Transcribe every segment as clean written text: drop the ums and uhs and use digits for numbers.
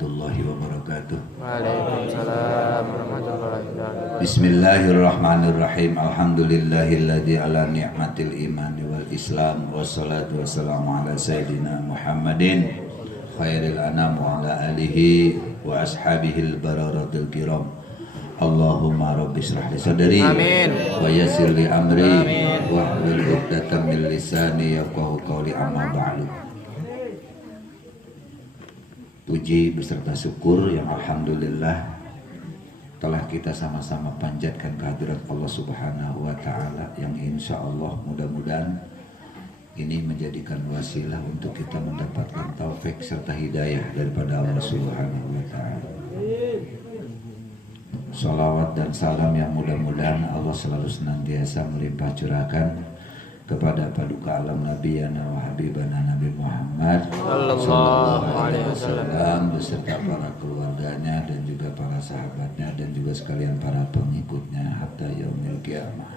warahmatullahi wabarakatuh. Waalaikumsalam warahmatullahi wabarakatuh. Bismillahirrahmanirrahim. Alhamdulillahilladzi ala ni'matil imani wal islam. Wassalatu wassalamu ala sayyidina Muhammadin khairil anam wa ala alihi wa ashabihil bararatul kiram. Allahumma rabbi shrah li sadri wa yassir li amri wa hlul 'uqdatam min lisani yafqahu qawli, amma ba'du. Puji beserta syukur yang alhamdulillah telah kita sama-sama panjatkan kehadirat Allah Subhanahu wa taala yang insya Allah mudah-mudahan ini menjadikan wasilah untuk kita mendapatkan taufik serta hidayah daripada Allah Subhanahu wa taala. Salawat dan salam yang mudah-mudahan Allah selalu senantiasa melimpah curahkan kepada paduka alam Nabi wa Habibana Nabi Muhammad sallallahu alaihi wasallam beserta para keluarganya dan juga para sahabatnya dan juga sekalian para pengikutnya hatta yaumil qiyamah.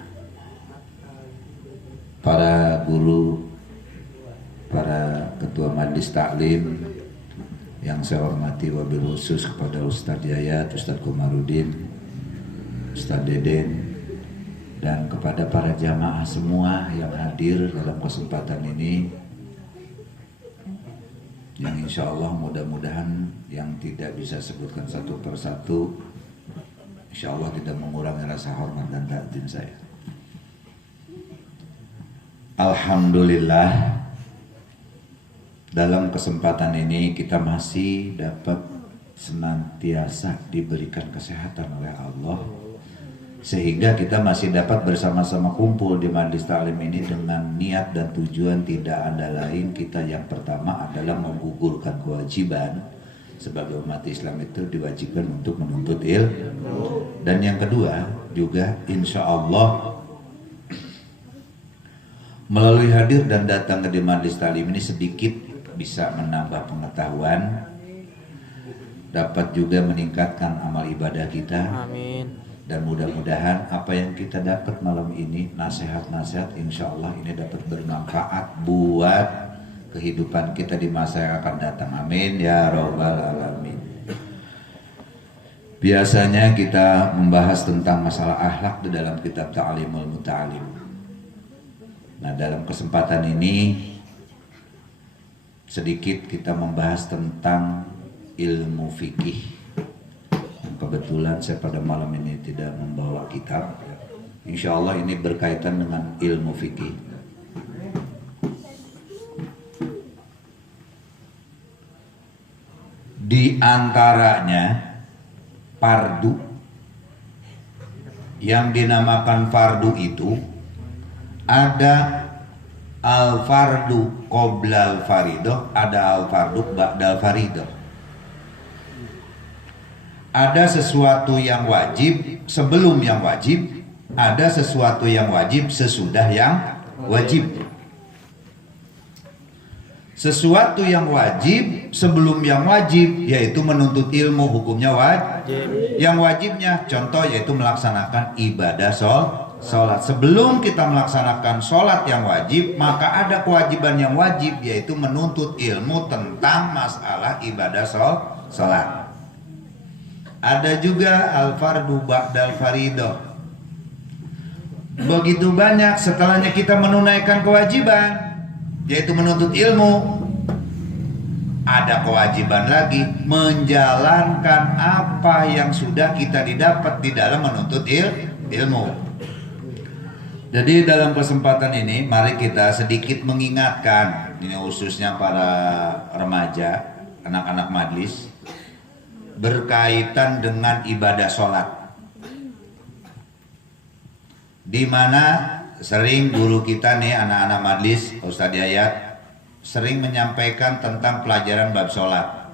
Para guru, para ketua majelis taklim yang saya hormati, wabil khusus kepada Ustadz Yayat, Ustadz Komarudin, Ustadz Deden, dan kepada para jamaah semua yang hadir dalam kesempatan ini, yang insya Allah mudah-mudahan yang tidak bisa sebutkan satu persatu, insya Allah tidak mengurangi rasa hormat dan takdim saya. Alhamdulillah, dalam kesempatan ini kita masih dapat senantiasa diberikan kesehatan oleh Allah, sehingga kita masih dapat bersama-sama kumpul di majelis taklim ini dengan niat dan tujuan tidak ada lain. Kita yang pertama adalah menggugurkan kewajiban sebagai umat Islam, itu diwajibkan untuk menuntut ilmu, dan yang kedua juga insya Allah melalui hadir dan datang ke majelis taklim ini sedikit bisa menambah pengetahuan, dapat juga meningkatkan amal ibadah kita. Amin. Dan mudah-mudahan apa yang kita dapat malam ini, nasihat-nasihat, insya Allah ini dapat bermanfaat buat kehidupan kita di masa yang akan datang. Amin ya rabbal alamin. Biasanya kita membahas tentang masalah akhlak di dalam kitab Ta'limul Muta'alim. Nah, dalam kesempatan ini sedikit kita membahas tentang ilmu fikih. Kebetulan saya pada malam ini tidak membawa kitab. Insya Allah ini berkaitan dengan ilmu fikih. Di antaranya fardu, yang dinamakan fardu itu ada al-fardu qoblal faridoh, ada al-fardu ba'dal faridoh. Ada sesuatu yang wajib sebelum yang wajib, ada sesuatu yang wajib sesudah yang wajib. Sesuatu yang wajib sebelum yang wajib yaitu menuntut ilmu, hukumnya wajib. Yang wajibnya contoh yaitu melaksanakan ibadah sholat. Sebelum kita melaksanakan sholat yang wajib, maka ada kewajiban yang wajib yaitu menuntut ilmu tentang masalah ibadah sholat. Ada juga al-fardu ba'dal faridoh. Begitu banyak setelahnya kita menunaikan kewajiban yaitu menuntut ilmu, ada kewajiban lagi menjalankan apa yang sudah kita didapat di dalam menuntut ilmu. Jadi dalam kesempatan ini mari kita sedikit mengingatkan, ini khususnya para remaja, anak-anak majlis, berkaitan dengan ibadah sholat, di mana sering guru kita nih anak-anak majlis, Ustadz Yayat, sering menyampaikan tentang pelajaran bab sholat,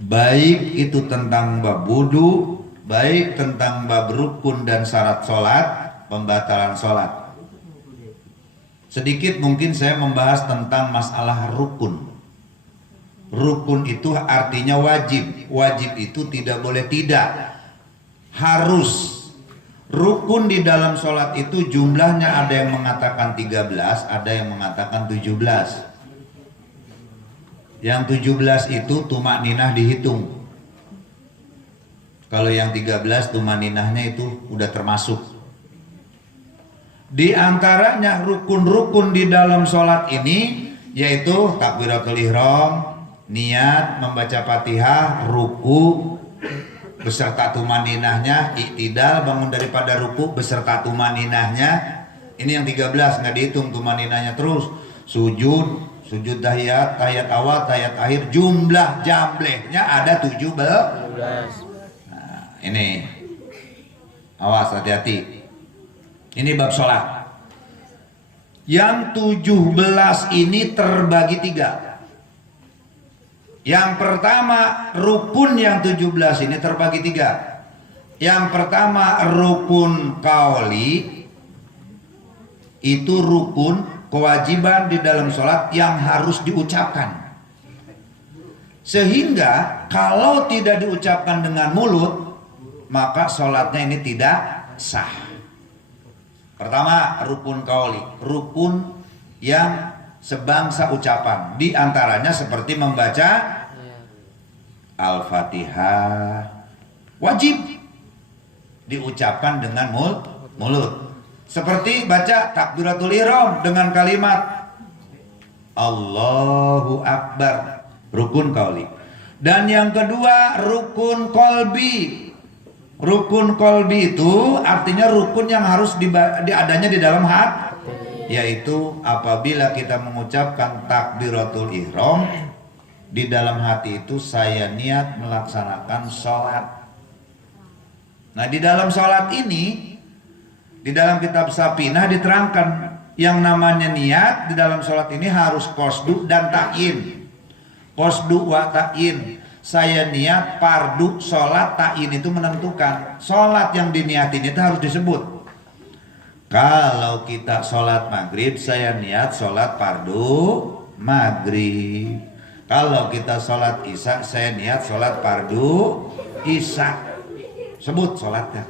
baik itu tentang bab wudu, baik tentang bab rukun dan syarat sholat, pembatalan sholat. Sedikit mungkin saya membahas tentang masalah rukun. Rukun itu artinya wajib. Wajib itu tidak boleh tidak, harus. Rukun di dalam sholat itu jumlahnya ada yang mengatakan 13, ada yang mengatakan 17. Yang 17 itu tumak ninah dihitung. Kalau yang 13 tumak ninahnya itu udah termasuk. Di antaranya rukun-rukun di dalam sholat ini yaitu takbiratul ihram, niat, membaca Fatihah, ruku beserta tumaninahnya, iktidal, bangun daripada ruku beserta tumaninahnya. Ini yang 13 nggak dihitung tumaninahnya. Terus sujud tahiyat, tahiyat awal, tahiyat akhir, jumlah jamblehnya ada 17. Nah, ini awas, hati-hati. Ini bab sholat. Yang 17 ini terbagi 3. Yang pertama rukun yang 17 ini terbagi 3. Yang pertama rukun qauli, itu rukun kewajiban di dalam sholat yang harus diucapkan. Sehingga kalau tidak diucapkan dengan mulut, maka sholatnya ini tidak sah. Pertama rukun qauli, rukun yang sebangsa ucapan. Di antaranya seperti membaca Al-Fatihah, wajib diucapkan dengan mulut. Seperti baca takbiratul ihram dengan kalimat Allahu Akbar, rukun qauli. Dan yang kedua rukun qalbi. Rukun qalbi itu artinya rukun yang harus adanya di dalam hati, yaitu apabila kita mengucapkan takbiratul ihram, di dalam hati itu saya niat melaksanakan sholat. Nah, di dalam sholat ini, di dalam kitab Sapinah diterangkan yang namanya niat di dalam sholat ini harus qasdu dan ta'in. Qasdu wa ta'in. Saya niat fardu, sholat, ta'in itu menentukan. Sholat yang diniatin itu harus disebut. Kalau kita sholat maghrib, saya niat sholat fardu maghrib. Kalau kita sholat isya, saya niat sholat fardu isya. Sebut sholatnya.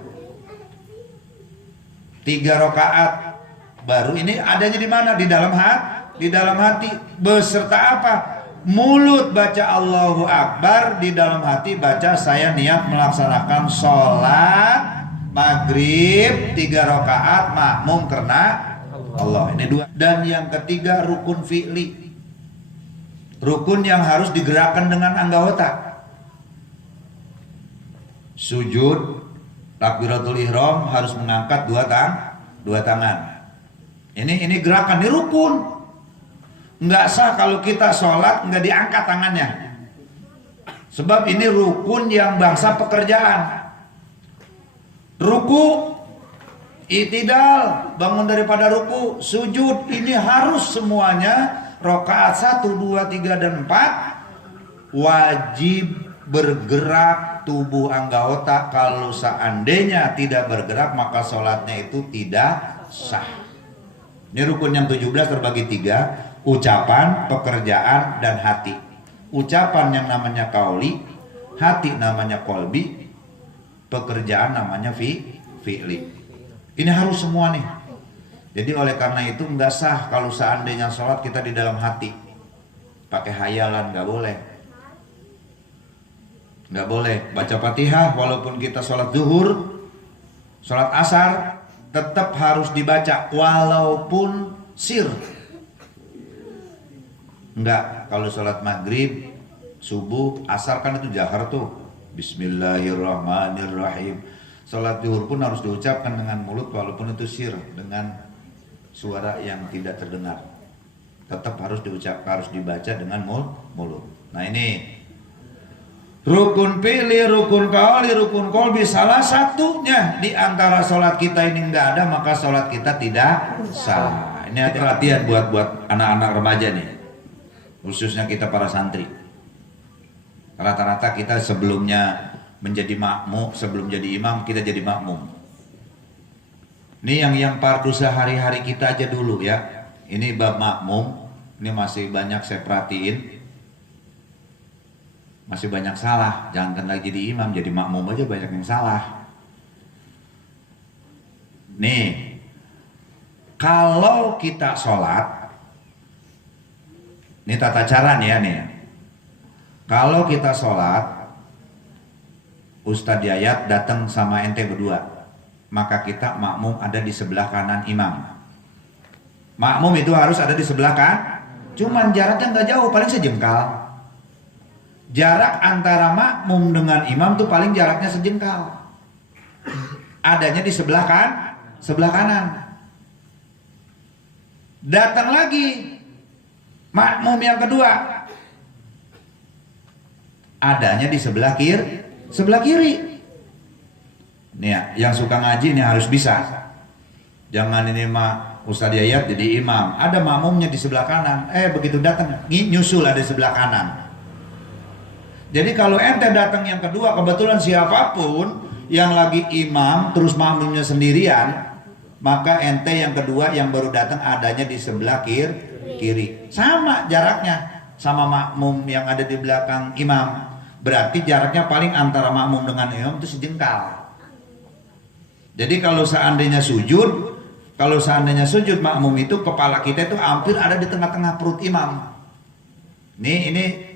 3 rakaat baru. Ini adanya di mana? Di dalam hati. Di dalam hati beserta apa? Mulut baca Allahu Akbar, di dalam hati baca saya niat melaksanakan sholat maghrib 3 rakaat makmum karena Allah. Ini 2. Dan yang ketiga rukun fi'li, rukun yang harus digerakkan dengan anggota. Sujud takbiratul ihram harus mengangkat dua tangan. Ini gerakan, ini rukun. Nggak sah kalau kita sholat nggak diangkat tangannya. Sebab ini rukun yang bangsa pekerjaan. Ruku, i'tidal, bangun daripada ruku, sujud, ini harus semuanya rakaat 1, 2, 3, dan 4 wajib bergerak tubuh anggota. Kalau seandainya tidak bergerak maka sholatnya itu tidak sah. Ini rukun yang 17 terbagi 3. Ucapan, pekerjaan, dan hati. Ucapan yang namanya qauli, hati namanya qalbi, pekerjaan namanya fi'li. Ini harus semua nih. Jadi oleh karena itu nggak sah kalau seandainya sholat kita di dalam hati pakai hayalan, nggak boleh. Nggak boleh baca Fatihah walaupun kita sholat zuhur, sholat asar, tetap harus dibaca walaupun sir. Enggak, kalau sholat maghrib, subuh, asar kan itu jahar tuh, Bismillahirrahmanirrahim. Sholat zuhur pun harus diucapkan dengan mulut walaupun itu sir, dengan suara yang tidak terdengar. Tetap harus diucapkan, harus dibaca dengan mulut. Nah ini rukun fi'li, rukun qauli, rukun qalbi, salah satunya di antara sholat kita ini enggak ada, maka sholat kita tidak sah. Ini perhatian buat anak-anak remaja nih, khususnya kita para santri. Rata-rata kita sebelumnya menjadi makmum, sebelum jadi imam kita jadi makmum. Ini yang fardu sehari-hari kita aja dulu ya. Ini bab makmum, ini masih banyak saya perhatiin, masih banyak salah. Jangan lagi jadi imam, jadi makmum aja banyak yang salah. Nih, kalau kita sholat, ini tata cara nih ya nih. Kalau kita sholat, Ustadz Yayat datang sama ente berdua, maka kita makmum ada di sebelah kanan imam. Makmum itu harus ada di sebelah kan, cuman jaraknya nggak jauh, paling sejengkal. Jarak antara makmum dengan imam tuh paling jaraknya sejengkal. Adanya di sebelah kan, sebelah kanan. Datang lagi makmum yang kedua, adanya di sebelah kiri. Nih ya, yang suka ngaji nih harus bisa. Jangan ini mah Ustadz Yayat jadi imam, ada makmumnya di sebelah kanan. Begitu datang nyusul ada di sebelah kanan. Jadi kalau ente datang yang kedua, kebetulan siapapun yang lagi imam terus makmumnya sendirian, maka ente yang kedua yang baru datang adanya di sebelah kiri. Sama jaraknya sama makmum yang ada di belakang imam. Berarti jaraknya paling antara makmum dengan imam itu sejengkal. Jadi kalau seandainya sujud makmum itu kepala kita itu hampir ada di tengah-tengah perut imam. Ini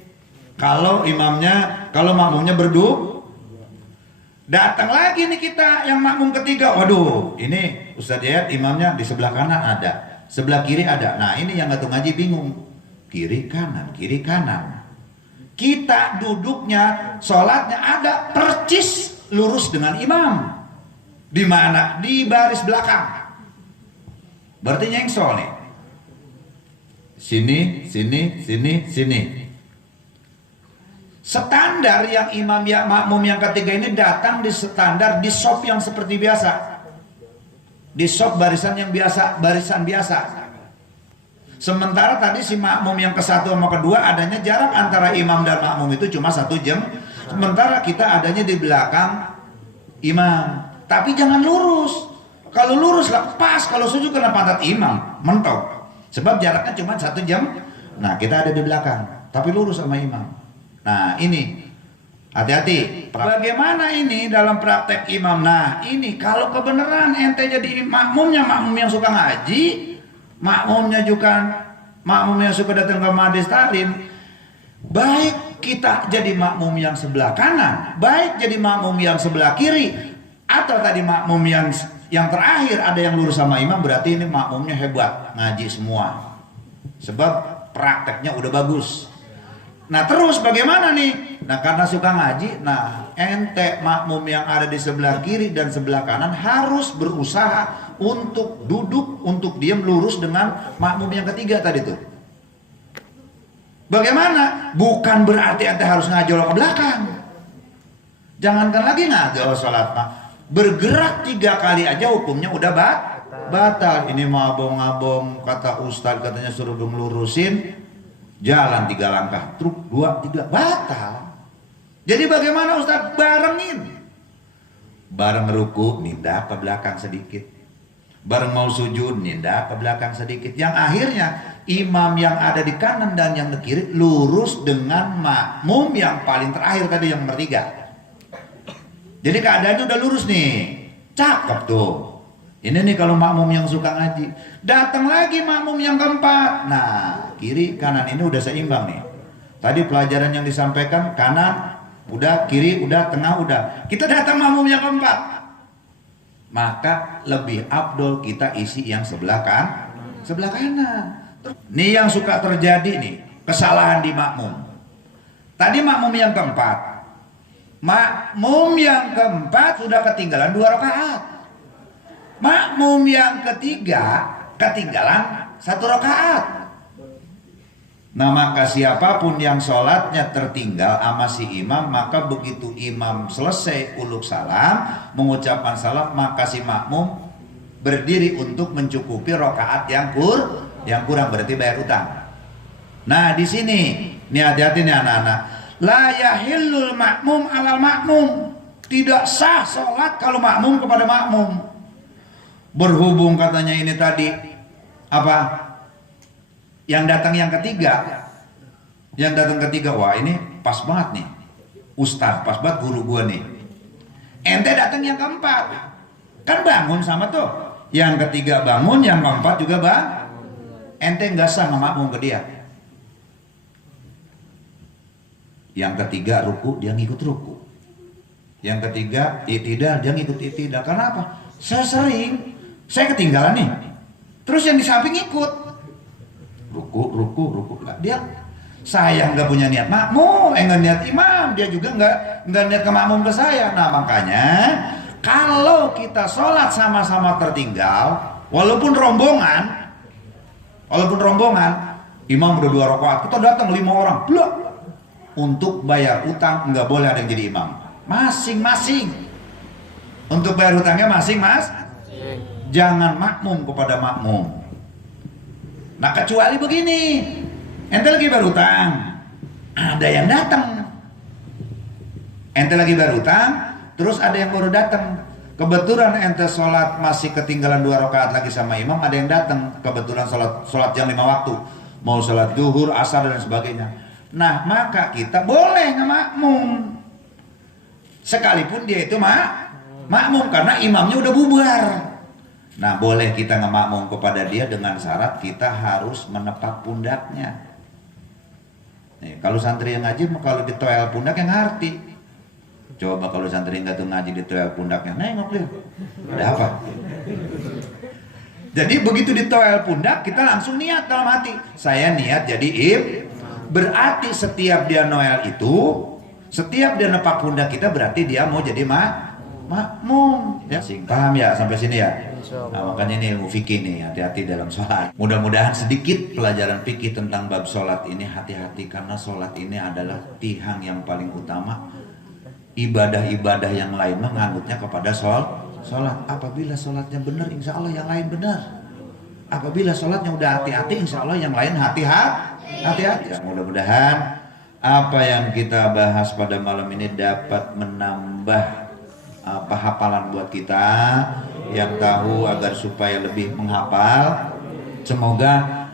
kalau makmumnya berdua, datang lagi nih kita yang makmum ketiga. Waduh, ini Ustadz Yayat imamnya di sebelah kanan ada, sebelah kiri ada. Nah ini yang nggak ngaji bingung, kiri kanan. Kita duduknya, sholatnya ada percis lurus dengan imam. Di mana? Di baris belakang. Berarti nyengsol nih. Sini. Standar yang imam ya makmum yang ketiga ini datang di standar di shop yang seperti biasa. Di shop barisan yang biasa, barisan biasa. Sementara tadi si makmum yang ke-1 sama kedua adanya jarak antara imam dan makmum itu cuma 1 jam. Sementara kita adanya di belakang imam. Tapi jangan lurus. Kalau lurus lah pas, kalau sujud kena pantat imam, mentok. Sebab jaraknya cuma 1 jam. Nah kita ada di belakang, tapi lurus sama imam. Nah ini hati-hati. Bagaimana ini dalam praktek imam? Nah ini kalau kebenaran ente jadi makmum yang suka ngaji, makmum yang suka datang ke majelis taklim, baik kita jadi makmum yang sebelah kanan, baik jadi makmum yang sebelah kiri, atau tadi makmum yang terakhir ada yang lurus sama imam, berarti ini makmumnya hebat, ngaji semua. Sebab prakteknya udah bagus. Nah terus bagaimana nih? Nah karena suka ngaji, nah ente makmum yang ada di sebelah kiri dan sebelah kanan harus berusaha untuk duduk, untuk diam lurus dengan makmum yang ketiga tadi tuh. Bagaimana? Bukan berarti ente harus ngajol ke belakang. Jangankan lagi ngajol sholat mah, bergerak 3 kali aja hukumnya udah batal. Ini ngabong kata ustadz, katanya suruh lurusin. Jalan 3 langkah, truk 2, 3, batal. Jadi bagaimana Ustaz? Bareng ruku, nindak ke belakang sedikit. Bareng mau sujud, nindak ke belakang sedikit. Yang akhirnya imam yang ada di kanan dan yang di kiri lurus dengan makmum yang paling terakhir tadi yang nomor 3. Jadi keadaannya udah lurus nih. Cakep tuh. Ini nih kalau makmum yang suka ngaji. Datang lagi makmum yang keempat. Nah, kiri kanan ini udah seimbang nih. Tadi pelajaran yang disampaikan kanan udah, kiri udah, tengah udah. Kita datang makmum yang keempat. Maka lebih afdol kita isi yang sebelah kanan. Nih yang suka terjadi nih, kesalahan di makmum. Tadi makmum yang keempat. Makmum yang keempat sudah ketinggalan 2 rakaat. Makmum yang ketiga ketinggalan 1 rakaat. Nah maka siapapun yang sholatnya tertinggal sama si imam, maka begitu imam selesai uluk salam, mengucapkan salam, maka si makmum berdiri untuk mencukupi rakaat yang kurang, berarti bayar utang. Nah di sini nih hati-hati nih anak-anak, la yahillul makmum alal makmum, tidak sah sholat kalau makmum kepada makmum. Berhubung katanya ini tadi apa yang datang yang ketiga, wah ini pas banget nih Ustaz, pas banget guru gua nih. Ente datang yang keempat, kan bangun sama tuh yang ketiga bangun, yang keempat juga ente nggak sah makmum ke dia. Yang ketiga ruku, dia ngikut ruku. Yang ketiga i'tidal, dia ngikut i'tidal. Karena apa? Saya ketinggalan nih. Terus yang di samping ikut. Ruku. Lah, dia saya nggak punya niat makmum, nggak niat imam, dia juga nggak niat ke makmum ke saya. Nah makanya kalau kita sholat sama-sama tertinggal, walaupun rombongan, imam udah 2 rakaat, kita datang 5 orang, blok, untuk bayar utang nggak boleh ada yang jadi imam, masing-masing. Untuk bayar utangnya masing-masing, jangan makmum kepada makmum. Nah kecuali begini, ente lagi bayar utang, ada yang datang. Ente lagi bayar utang, terus ada yang baru datang. Kebetulan ente sholat masih ketinggalan 2 rakaat lagi sama imam, ada yang datang. Kebetulan sholat yang 5 waktu, mau sholat zuhur, asar dan sebagainya. Nah maka kita boleh ngemakmum, sekalipun dia itu makmum karena imamnya udah bubar. Nah boleh kita ngemakmum kepada dia dengan syarat kita harus menepak pundaknya. Nih, kalau santri yang ngaji, kalau ditoel pundak yang ngerti. Coba kalau santri nggak tuh ngaji ditoel pundaknya, nengok dia, ada apa? Jadi begitu ditoel pundak, kita langsung niat dalam hati. Saya niat jadi berarti setiap dia noel itu, setiap dia nepak pundak kita berarti dia mau jadi makmum. Ya, paham ya sampai sini ya? Nah, makanya ini ilmu fikih nih, hati-hati dalam sholat. Mudah-mudahan sedikit pelajaran fikih tentang bab sholat ini, hati-hati karena sholat ini adalah tiang yang paling utama. Ibadah-ibadah yang lain menganutnya kepada sholat. Apabila sholatnya benar, insya Allah yang lain benar. Apabila sholatnya udah hati-hati, insya Allah yang lain hati-hati. Ya, mudah-mudahan apa yang kita bahas pada malam ini dapat menambah hafalan buat kita yang tahu agar supaya lebih menghafal. Semoga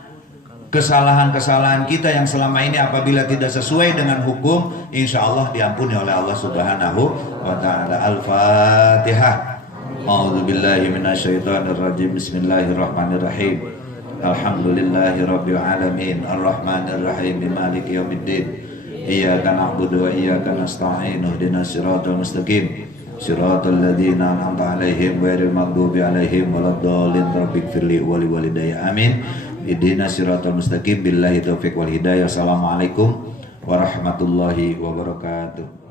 kesalahan-kesalahan kita yang selama ini apabila tidak sesuai dengan hukum, insya Allah diampuni oleh Allah Subhanahu wa ta'ala. Al-Fatihah. A'udzubillahi minasyaitonirrajim. Bismillahirrahmanirrahim. Alhamdulillahirabbil alamin. Arrahmanirrahim. Maliki yaumiddin. Iyyaka na'budu wa iyyaka nasta'in. Ihdinas siratal mustaqim. Siratal ladzina an'amta 'alaihim ghairil maghdubi 'alaihim waladdallin. Rabbighfirli wa liwalidayya. Amin. Ihdinas siratal mustaqim. Billahi taufiq wal hidayah. Assalamualaikum warahmatullahi wabarakatuh.